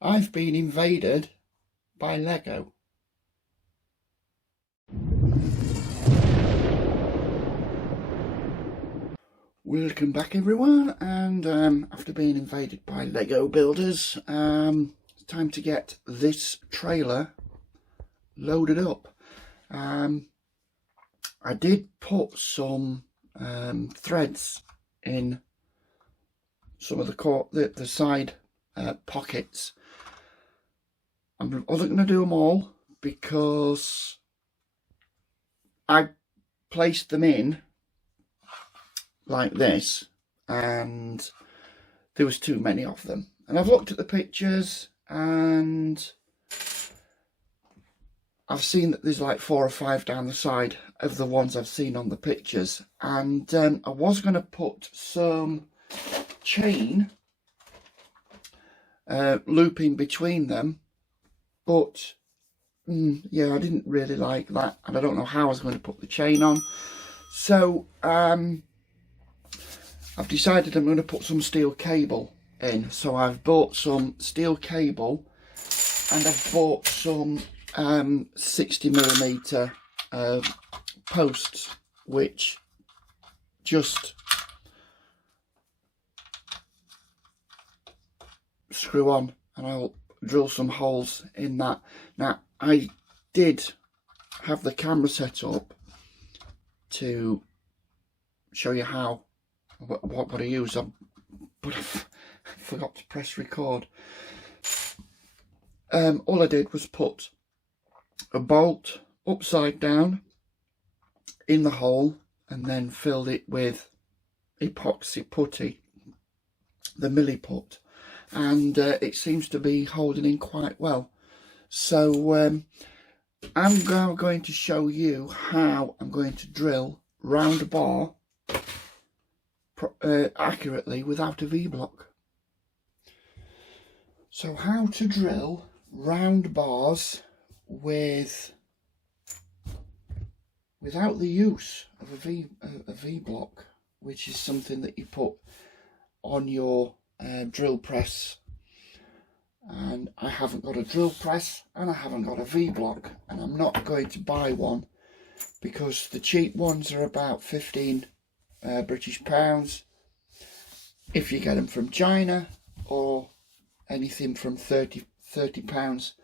I've been invaded by Lego. Welcome back everyone, and after being invaded by Lego builders, it's time to get this trailer loaded up. I did put some threads in some of the side pockets. I wasn't going to do them all because I placed them in like this and there was too many of them, and I've looked at the pictures and I've seen that there's like 4 or 5 down the side of the ones I've seen on the pictures, and I was going to put some chain looping between them, but yeah, I didn't really like that, and I don't know how I was going to put the chain on. So I've decided I'm going to put some steel cable in. So I've bought some steel cable, and I've bought some 60mm posts, which just screw on, and I'll drill some holes in that. Now, I did have the camera set up to show you how what I use, but I forgot to press record. All I did was put a bolt upside down in the hole and then filled it with epoxy putty, the milliput, and it seems to be holding in quite well. So I'm now going to show you how I'm going to drill round bar accurately without a V-block. So how to drill round bars without the use of a V-block, which is something that you put on your drill press. And I haven't got a drill press and I haven't got a V-block, and I'm not going to buy one because the cheap ones are about 15 British pounds if you get them from China, or anything from 30 pounds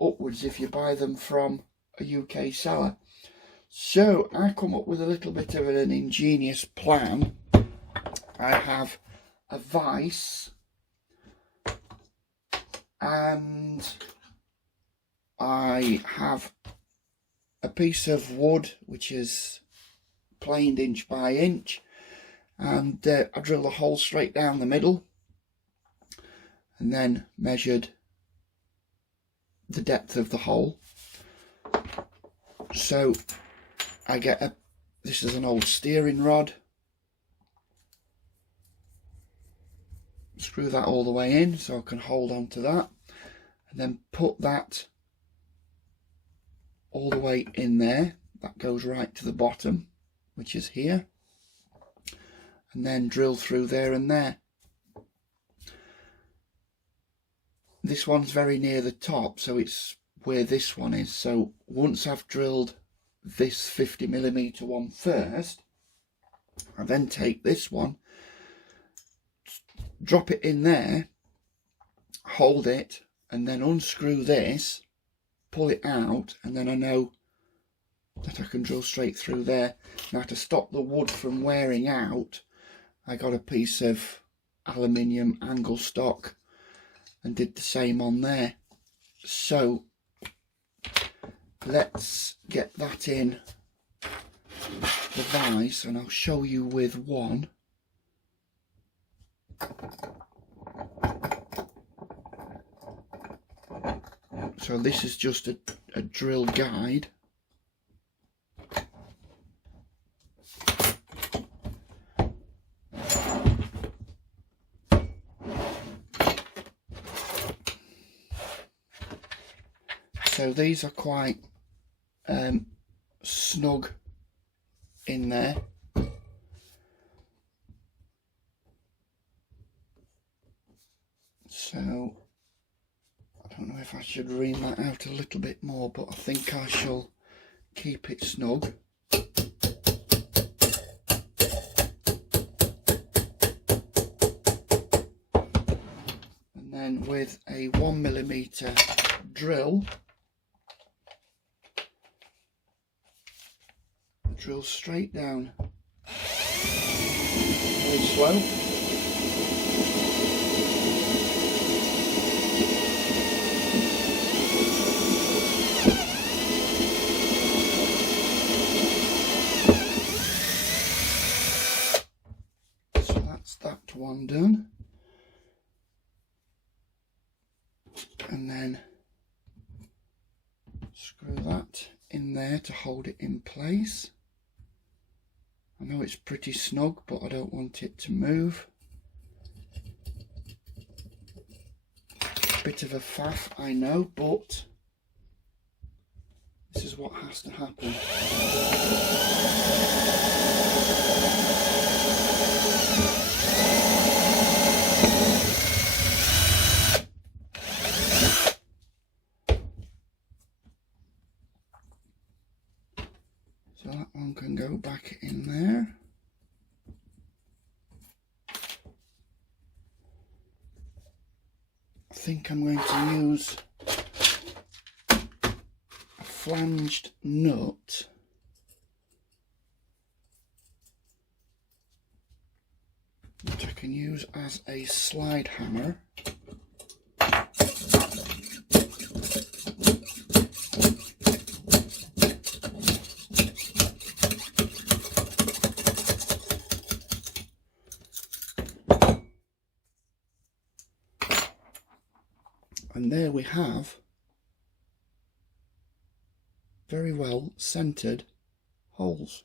upwards if you buy them from a UK seller. So I come up with a little bit of an ingenious plan. I have a vise and I have a piece of wood which is planed inch by inch, and I drilled a hole straight down the middle and then measured the depth of the hole. So I get this is an old steering rod, screw that all the way in so I can hold on to that, and then put that all the way in there. That goes right to the bottom, which is here, and then drill through there and there. This one's very near the top, so it's where this one is. So once I've drilled this 50mm one first, I then take this one, drop it in there, hold it, and then unscrew this, pull it out, and then I know that I can drill straight through there. Now, to stop the wood from wearing out, I got a piece of aluminium angle stock and did the same on there. So let's get that in the vise, and I'll show you with one. So this is just a drill guide. So these are quite snug in there. So if I should ream that out a little bit more, but I think I shall keep it snug. And then with a 1mm drill, drill straight down, very slow. So that's that one done. And then screw that in there to hold it in place. I know it's pretty snug, but I don't want it to move. Bit of a faff, I know, but this is what has to happen. So that one can go back in there. I think I'm going to use a flanged nut that I can use as a slide hammer. And there we have very well centered holes.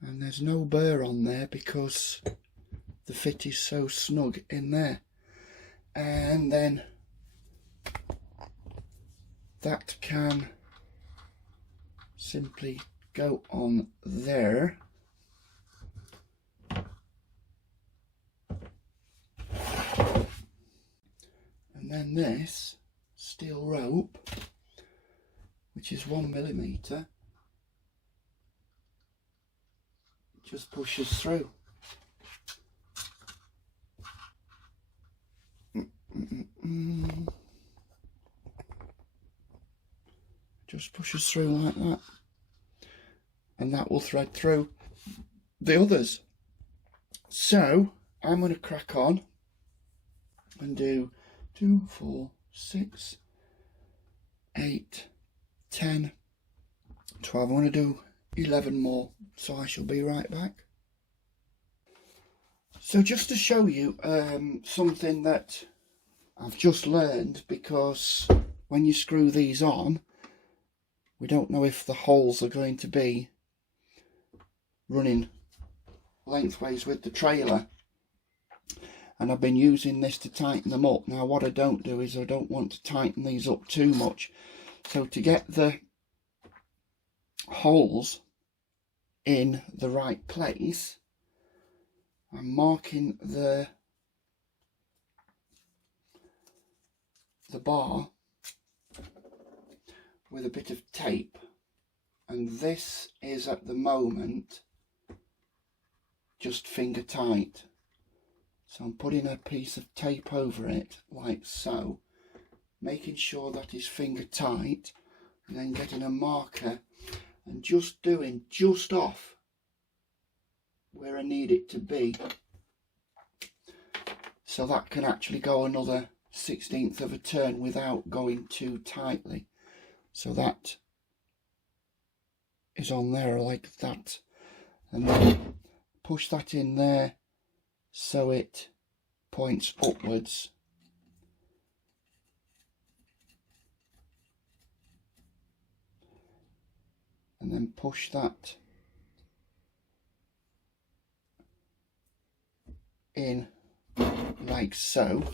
And there's no burr on there because the fit is so snug in there. And then that can simply go on there. And then this steel rope, which is 1mm, just pushes through. Just pushes through like that, and that will thread through the others. So I'm going to crack on and do 2, 4, 6, 8, 10, 12. I want to do 11 more, so I shall be right back. So just to show you something that I've just learned, because when you screw these on, we don't know if the holes are going to be running lengthways with the trailer. And I've been using this to tighten them up. Now what I don't do is I don't want to tighten these up too much. So to get the holes in the right place, I'm marking the bar with a bit of tape. And this is at the moment just finger tight. So I'm putting a piece of tape over it like so, making sure that is finger tight, and then getting a marker and just doing just off where I need it to be, so that can actually go another 1/16 of a turn without going too tightly. So that is on there like that, and then push that in there so it points upwards. And then push that in like so.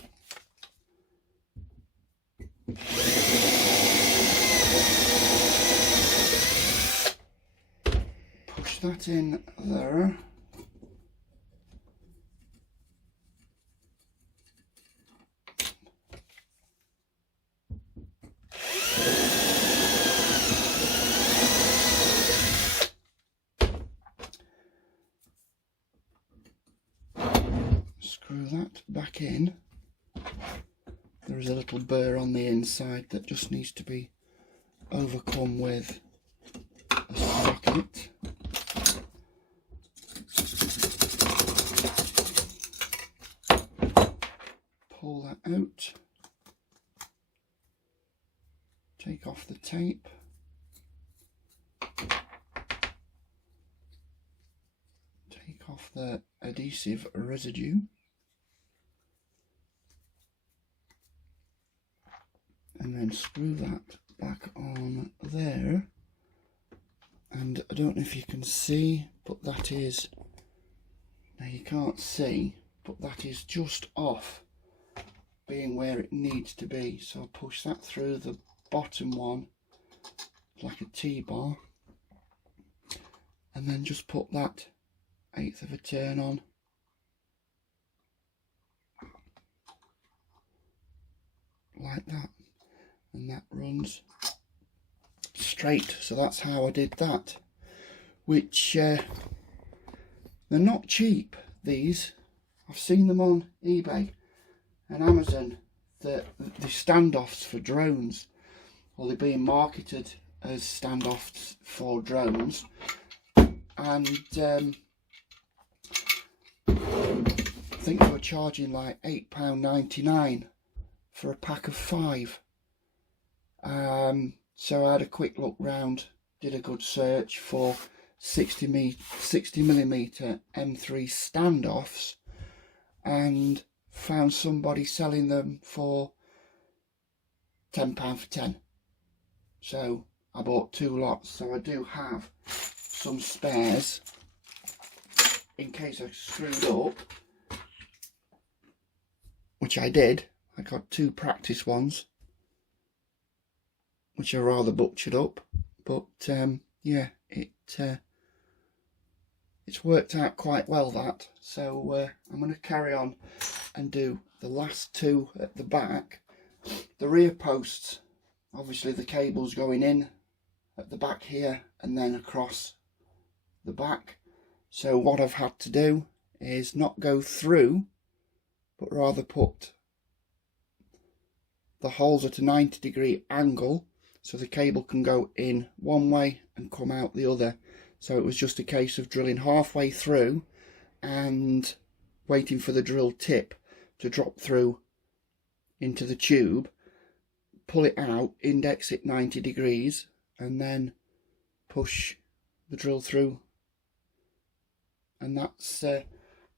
Push that in there. back in, there is a little burr on the inside that just needs to be overcome with a socket. Pull that out, take off the tape, take off the adhesive residue, and then screw that back on there. And I don't know if you can see, but that is, now you can't see, but that is just off being where it needs to be. So I'll push that through the bottom one like a T-bar, and then just put that 1/8 of a turn on. Like that, and that runs straight. So that's how I did that, which they're not cheap, these. I've seen them on eBay and Amazon, the standoffs for drones, or they're being marketed as standoffs for drones, and I think they were charging like £8.99 for a pack of 5. So I had a quick look round, did a good search for 60mm M3 standoffs, and found somebody selling them for £10 for 10. So I bought 2 lots, so I do have some spares in case I screwed up, which I did. I got 2 practice ones, which are rather butchered up, but yeah, it's worked out quite well, that. So I'm going to carry on and do the last 2 at the back. The rear posts, obviously the cable's going in at the back here and then across the back. So what I've had to do is not go through, but rather put the holes at a 90-degree angle so the cable can go in one way and come out the other. So it was just a case of drilling halfway through and waiting for the drill tip to drop through into the tube, pull it out, index it 90 degrees, and then push the drill through. And that's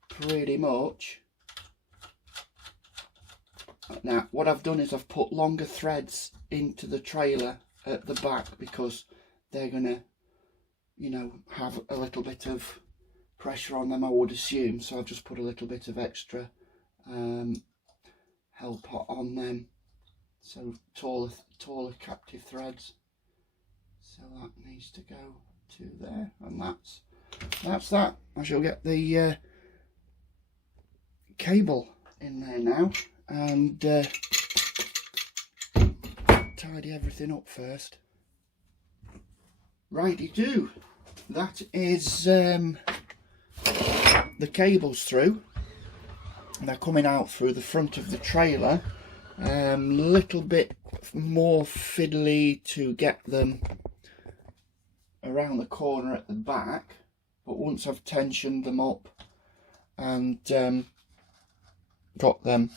pretty much. Now what I've done is I've put longer threads into the trailer at the back because they're gonna, you know, have a little bit of pressure on them, I would assume. So I've just put a little bit of extra help on them, so taller captive threads. So that needs to go to there, and that's that. I shall get the cable in there now and tidy everything up first. Righty-do, that is the cables through. They're coming out through the front of the trailer. Little bit more fiddly to get them around the corner at the back, but once I've tensioned them up and got them,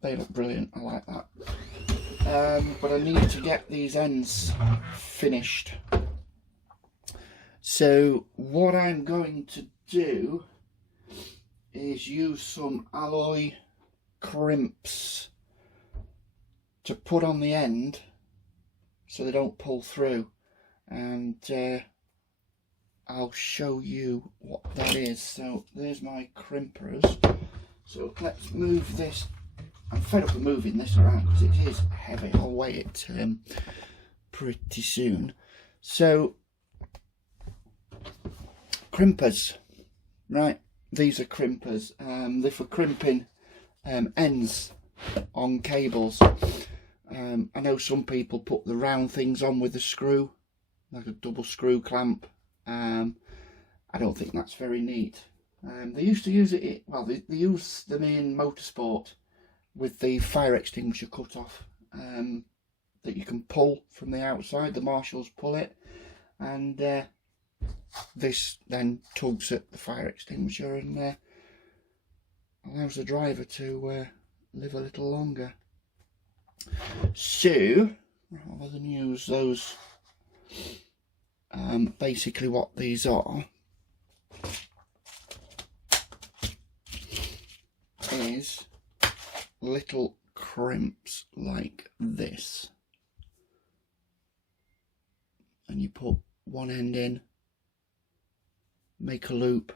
they look brilliant. I like that. But I need to get these ends finished. So what I'm going to do is use some alloy crimps to put on the end so they don't pull through, and I'll show you what that is. So there's my crimpers. So let's move this. I'm fed up with moving this around because it is heavy. I'll weigh it pretty soon. So crimpers, right? These are crimpers. They're for crimping ends on cables. I know some people put the round things on with a screw, like a double screw clamp. I don't think that's very neat. They used to use it, well, they use them in motorsport with the fire extinguisher cut off, that you can pull from the outside. The marshals pull it, and this then tugs at the fire extinguisher and allows the driver to live a little longer. So rather than use those, basically what these are is little crimps like this, and you put one end in, make a loop,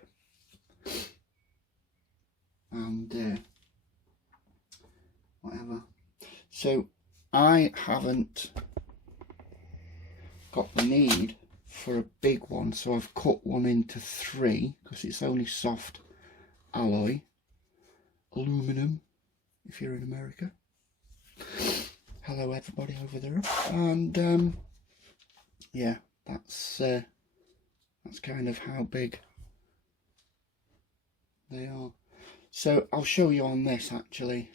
and whatever. So I haven't got the need for a big one, so I've cut one into 3 because it's only soft alloy aluminum if you're in America. Hello everybody over there. And yeah, that's kind of how big they are. So I'll show you on this actually.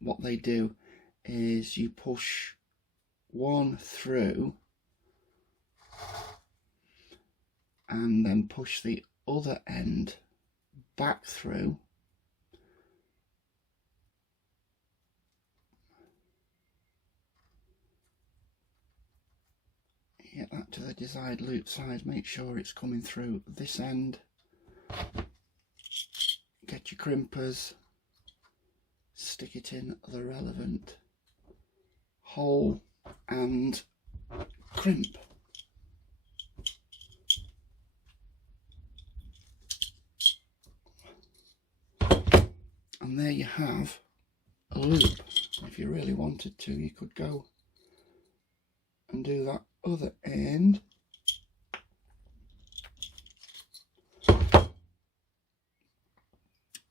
What they do is you push one through and then push the other end back through, get that to the desired loop size, make sure it's coming through this end, get your crimpers, stick it in the relevant hole and crimp. And there you have a loop. If you really wanted to, you could go and do that other end.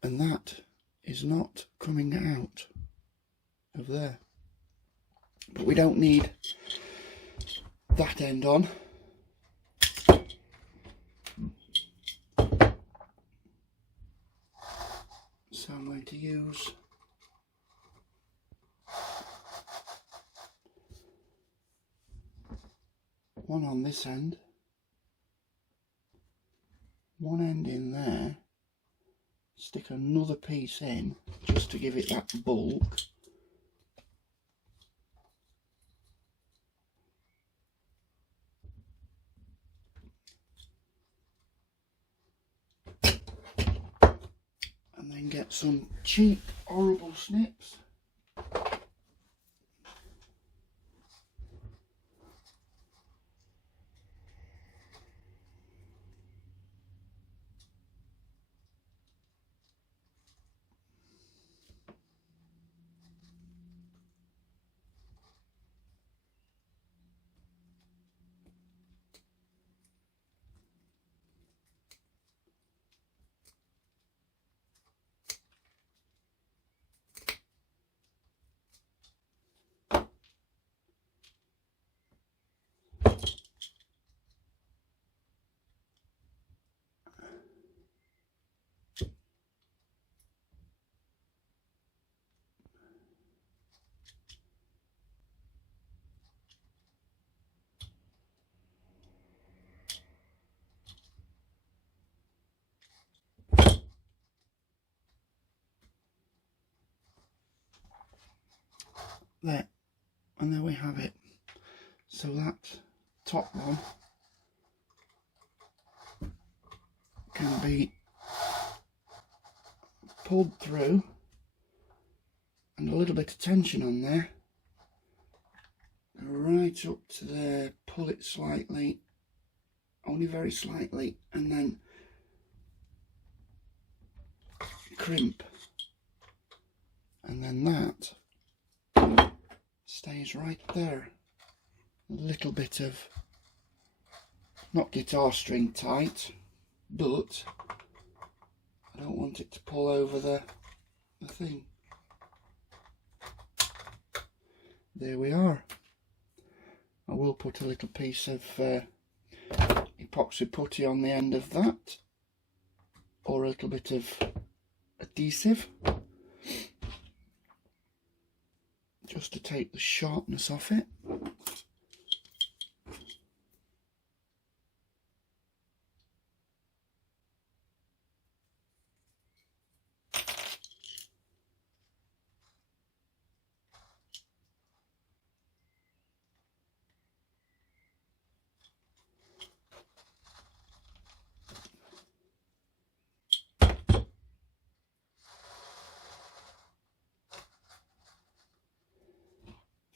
And that is not coming out of there. But we don't need that end on. So I'm going to use one on this end, one end in there, stick another piece in just to give it that bulk, and then get some cheap horrible snips. There, and there we have it. So that top one can be pulled through, and a little bit of tension on there, right up to there, pull it slightly, only very slightly, and then crimp, and then that stays right there. A little bit of, not guitar string tight, but I don't want it to pull over the thing. There we are. I will put a little piece of epoxy putty on the end of that, or a little bit of adhesive just to take the sharpness off it.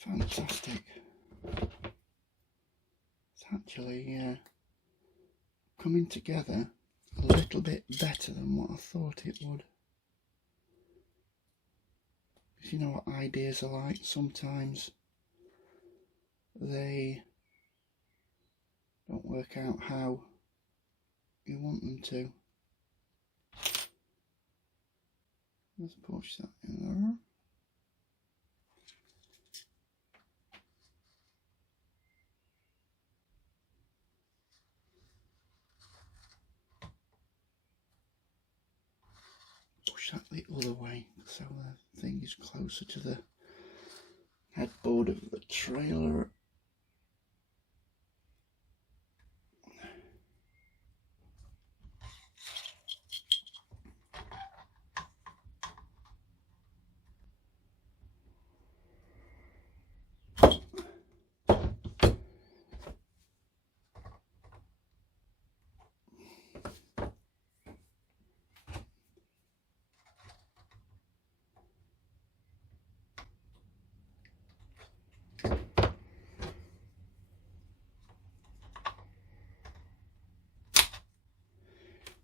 Fantastic. It's actually coming together a little bit better than what I thought it would. You know what ideas are like, sometimes they don't work out how you want them to. Let's push that in there. Push that the other way so the thing is closer to the headboard of the trailer.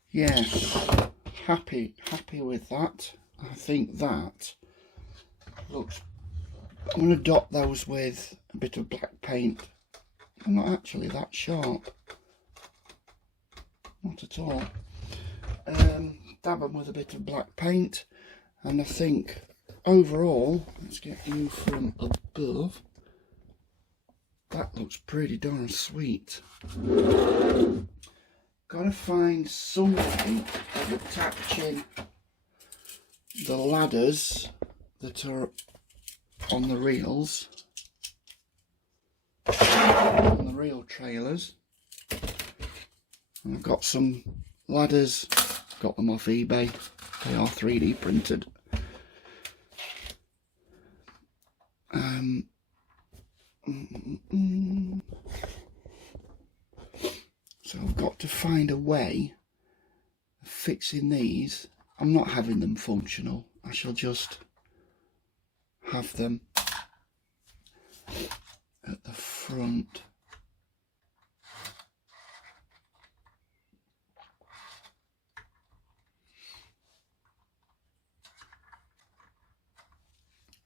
Yes, happy with that. I think that looks, I'm going to dot those with a bit of black paint. I'm not actually that sharp, not at all. Dab them with a bit of black paint, and I think overall, let's get you from above, that looks pretty darn sweet. Gotta find something of attaching the ladders that are on the reels, on the reel trailers. And I've got some ladders, got them off eBay, they are 3D printed. So I've got to find a way of fixing these. I'm not having them functional, I shall just have them at the front.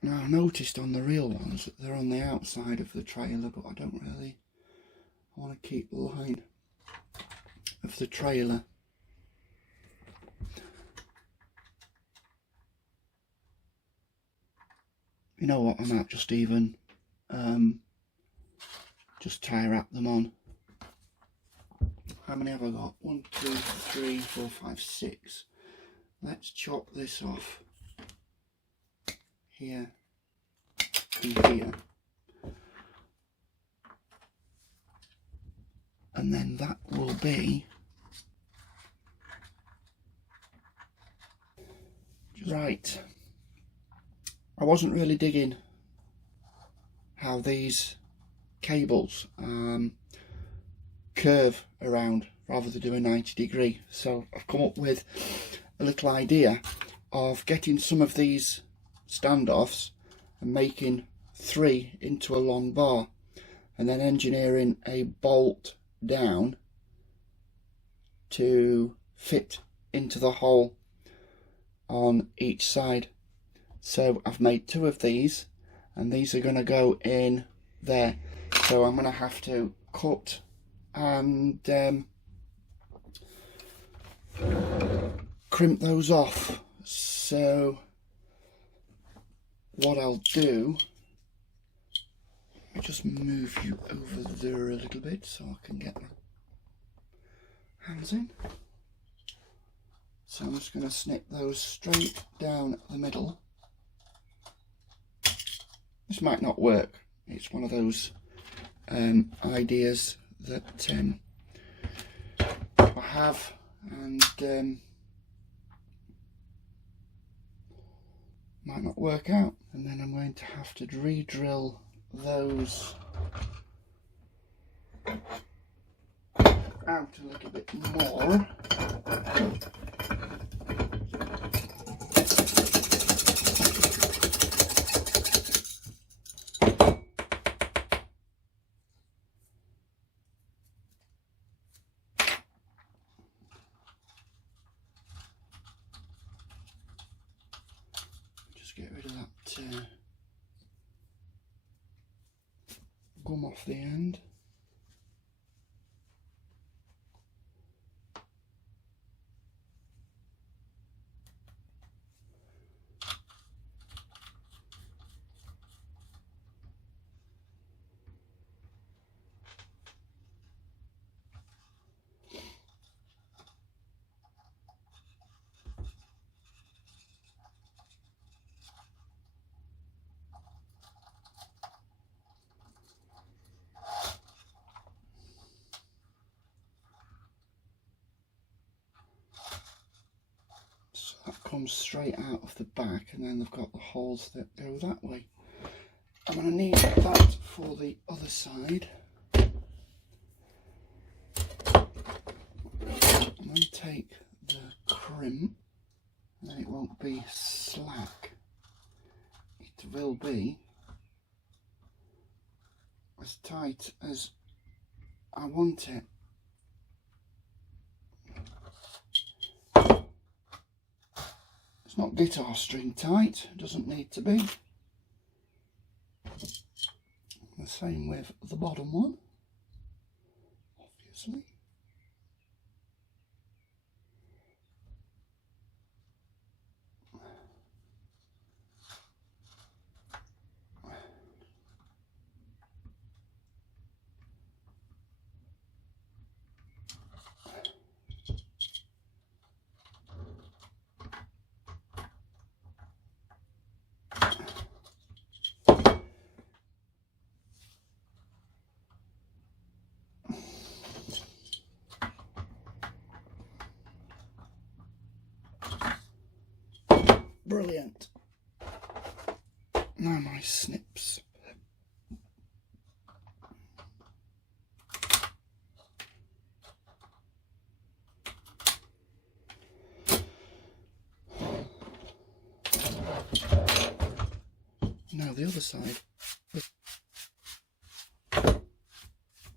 Now I noticed on the real ones that they're on the outside of the trailer, but I don't really want to keep the line of the trailer. You know what, I might just even just tie wrap them on. How many have I got? 1, 2, 3, 4, 5, 6. Let's chop this off here and here, and then that will be right. I wasn't really digging how these cables curve around rather than do a 90°, so I've come up with a little idea of getting some of these standoffs and making 3 into a long bar, and then engineering a bolt down to fit into the hole on each side. So I've made 2 of these, and these are going to go in there, so I'm going to have to cut and crimp those off. So what I'll do, let me just move you over there a little bit so I can get my hands in. So I'm just going to snip those straight down the middle. This might not work. It's one of those ideas that I have, and might not work out. And then I'm going to have to re-drill those out a little bit more. Just get rid of that gum off the end. That comes straight out of the back, and then they've got the holes that go that way. I'm going to need that for the other side. I'm going to take the crimp, and then it won't be slack. It will be as tight as I want it. It's not guitar string tight, it doesn't need to be. The same with the bottom one, obviously. Brilliant. Now my snips. Now the other side.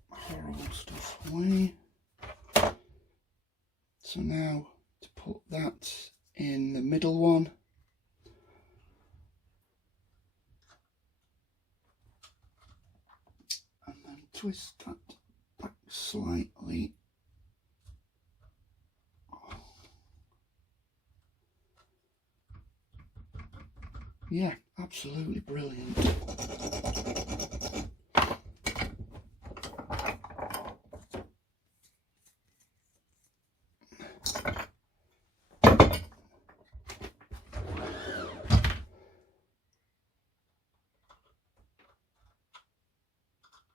Horrible stuff away. So now to put that in the middle one. And then twist that back slightly. Yeah, absolutely brilliant.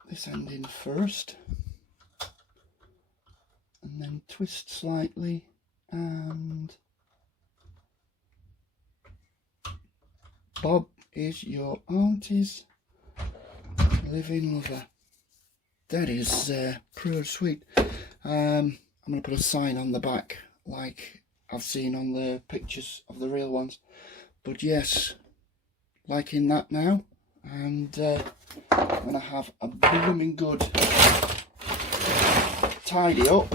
This end in first, and then twist slightly, and Bob is your auntie's living lover. That is pretty sweet. I'm going to put a sign on the back like I've seen on the pictures of the real ones. But yes, liking that now, and I'm going to have a blooming good tidy up.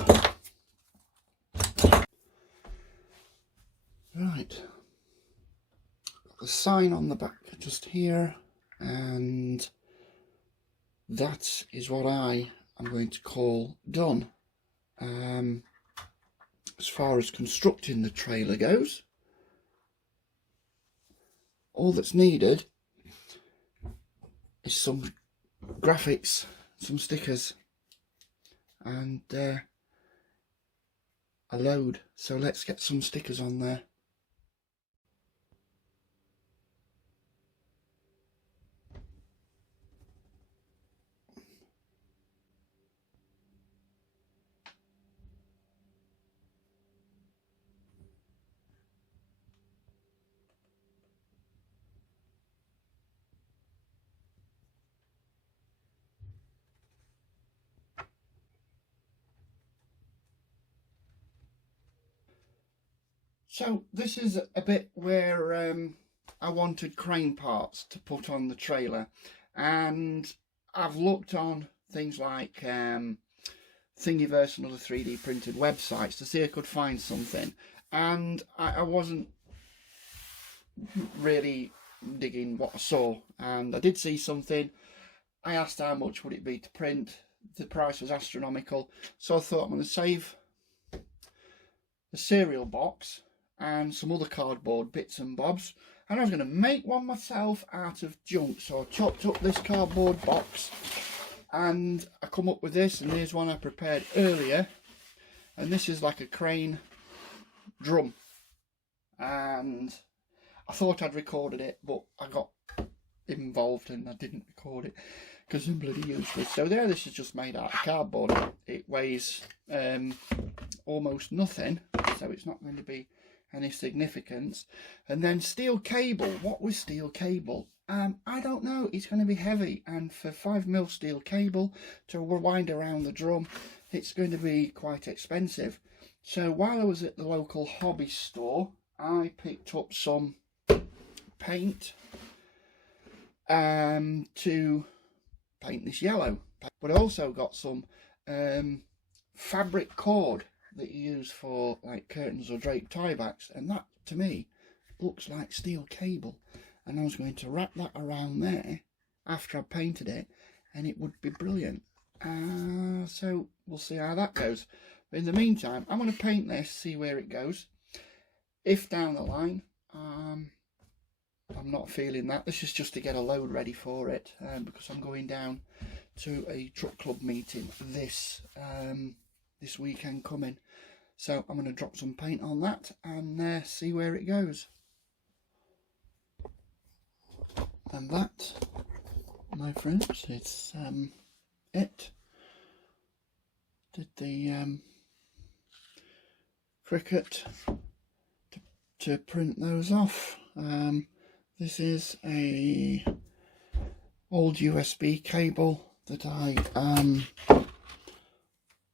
Right. The sign on the back just here, and that is what I am going to call done. As far as constructing the trailer goes, all that's needed is some graphics, some stickers, and a load. So let's get some stickers on there. So this is a bit where I wanted crane parts to put on the trailer, and I've looked on things like Thingiverse and other 3D printed websites to see if I could find something, and I wasn't really digging what I saw, and I did see something. I asked how much would it be to print. The price was astronomical, so I thought I'm going to save the cereal box and some other cardboard bits and bobs, and I was going to make one myself out of junk. So I chopped up this cardboard box and I come up with this, and here's one I prepared earlier, and this is like a crane drum, and I thought I'd recorded it, but I got involved and I didn't record it because I'm bloody useless. So there, this is just made out of cardboard. It weighs almost nothing, so it's not going to be any significance. And then steel cable. What was steel cable? I don't know. It's going to be heavy, and for 5mm steel cable to wind around the drum, it's going to be quite expensive. So while I was at the local hobby store, I picked up some paint to paint this yellow, but I also got some fabric cord that you use for like curtains or draped tie backs, and that to me looks like steel cable, and I was going to wrap that around there after I painted it, and it would be brilliant. So we'll see how that goes. But in the meantime, I'm going to paint this, see where it goes. If down the line I'm not feeling that, this is just to get a load ready for it, because I'm going down to a truck club meeting this weekend coming. So I'm going to drop some paint on that and see where it goes. And that, my friends, is it. Did the Cricut to print those off. This is a old USB cable that I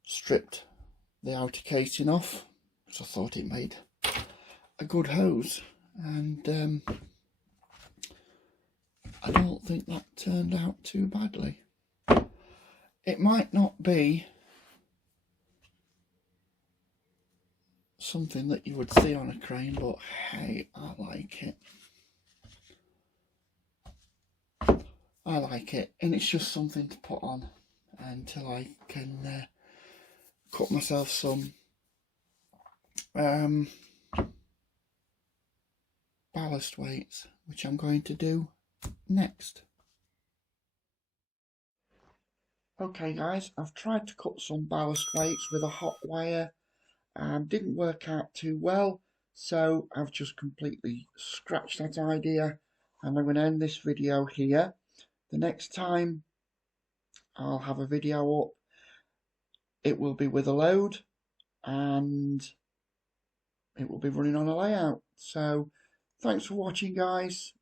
stripped the outer casing off because I thought it made a good hose, and I don't think that turned out too badly. It might not be something that you would see on a crane, but hey, I like it. I like it, and it's just something to put on until I can cut myself some ballast weights, which I'm going to do next. Okay guys, I've tried to cut some ballast weights with a hot wire, didn't work out too well, so I've just completely scratched that idea, and I'm going to end this video here. The next time I'll have a video up, it will be with a load and it will be running on a layout. So thanks for watching guys.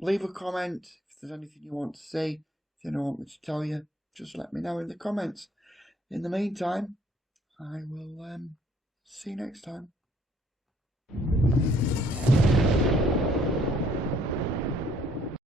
Leave a comment if there's anything you want to see. If you don't want me to tell you, just let me know in the comments. In the meantime, I will see you next time.